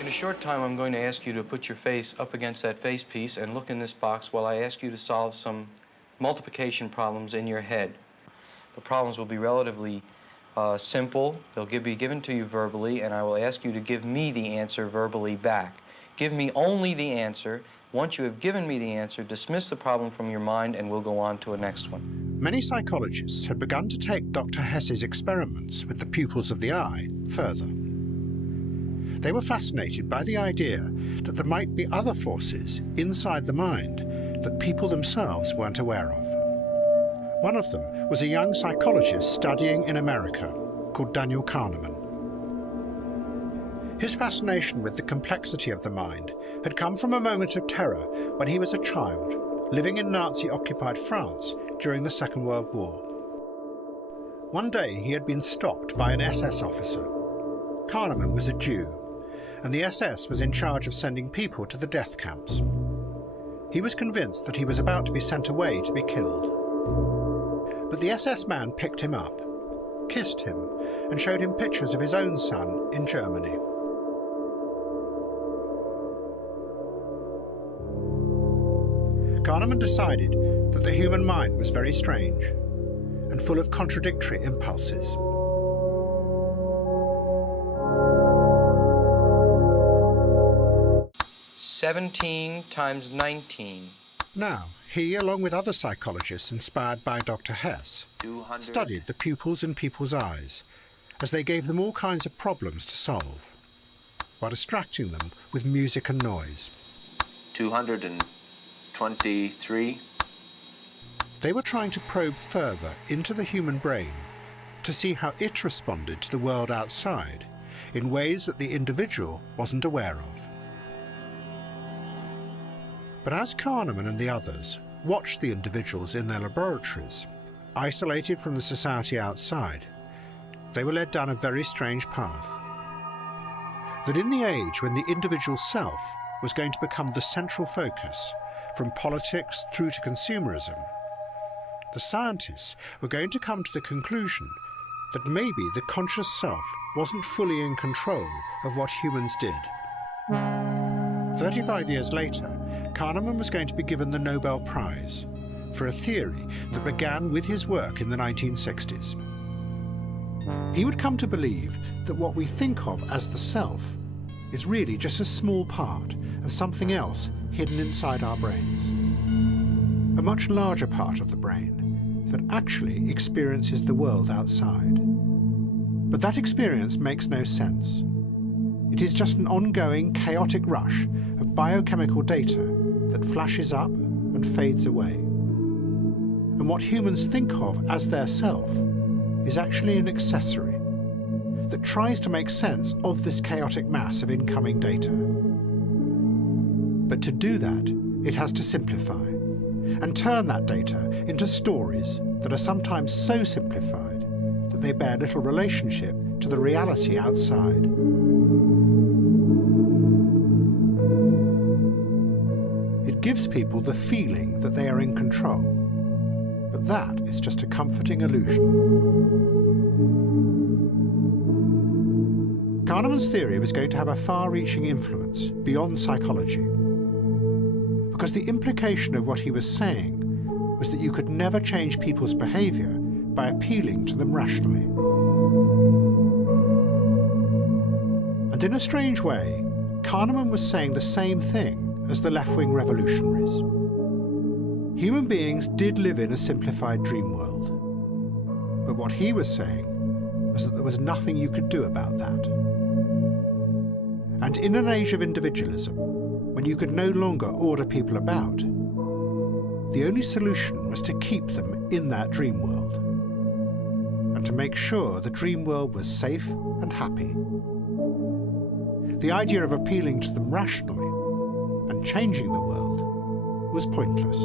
In a short time, I'm going to ask you to put your face up against that face piece and look in this box while I ask you to solve some multiplication problems in your head. The problems will be relatively simple. They'll be given to you verbally, and I will ask you to give me the answer verbally back. Give me only the answer. Once you have given me the answer, dismiss the problem from your mind, and we'll go on to a next one. Many psychologists had begun to take Dr. Hess's experiments with the pupils of the eye further. They were fascinated by the idea that there might be other forces inside the mind that people themselves weren't aware of. One of them was a young psychologist studying in America called Daniel Kahneman. His fascination with the complexity of the mind had come from a moment of terror when he was a child, living in Nazi-occupied France during the Second World War. One day he had been stopped by an SS officer. Kahneman was a Jew, and the SS was in charge of sending people to the death camps. He was convinced that he was about to be sent away to be killed. But the SS man picked him up, kissed him, and showed him pictures of his own son in Germany. Kahneman decided that the human mind was very strange and full of contradictory impulses. "17 times 19. Now, he, along with other psychologists inspired by Dr. Hess, 200. studied the pupils in people's eyes as they gave them all kinds of problems to solve, while distracting them with music and noise. 223. They were trying to probe further into the human brain to see how it responded to the world outside in ways that the individual wasn't aware of. But as Kahneman and the others watched the individuals in their laboratories, isolated from the society outside, they were led down a very strange path. That in the age when the individual self was going to become the central focus, from politics through to consumerism, the scientists were going to come to the conclusion that maybe the conscious self wasn't fully in control of what humans did. 35 years later, Kahneman was going to be given the Nobel Prize for a theory that began with his work in the 1960s. He would come to believe that what we think of as the self is really just a small part of something else hidden inside our brains. A much larger part of the brain that actually experiences the world outside. But that experience makes no sense. It is just an ongoing, chaotic rush of biochemical data that flashes up and fades away. And what humans think of as their self is actually an accessory that tries to make sense of this chaotic mass of incoming data. But to do that, it has to simplify and turn that data into stories that are sometimes so simplified that they bear little relationship to the reality outside. It gives people the feeling that they are in control, but that is just a comforting illusion. Kahneman's theory was going to have a far-reaching influence beyond psychology, because the implication of what he was saying was that you could never change people's behavior by appealing to them rationally. And in a strange way, Kahneman was saying the same thing as the left-wing revolutionaries. Human beings did live in a simplified dream world, but what he was saying was that there was nothing you could do about that. And in an age of individualism, when you could no longer order people about, the only solution was to keep them in that dream world, and to make sure the dream world was safe and happy. The idea of appealing to them rationally and changing the world was pointless.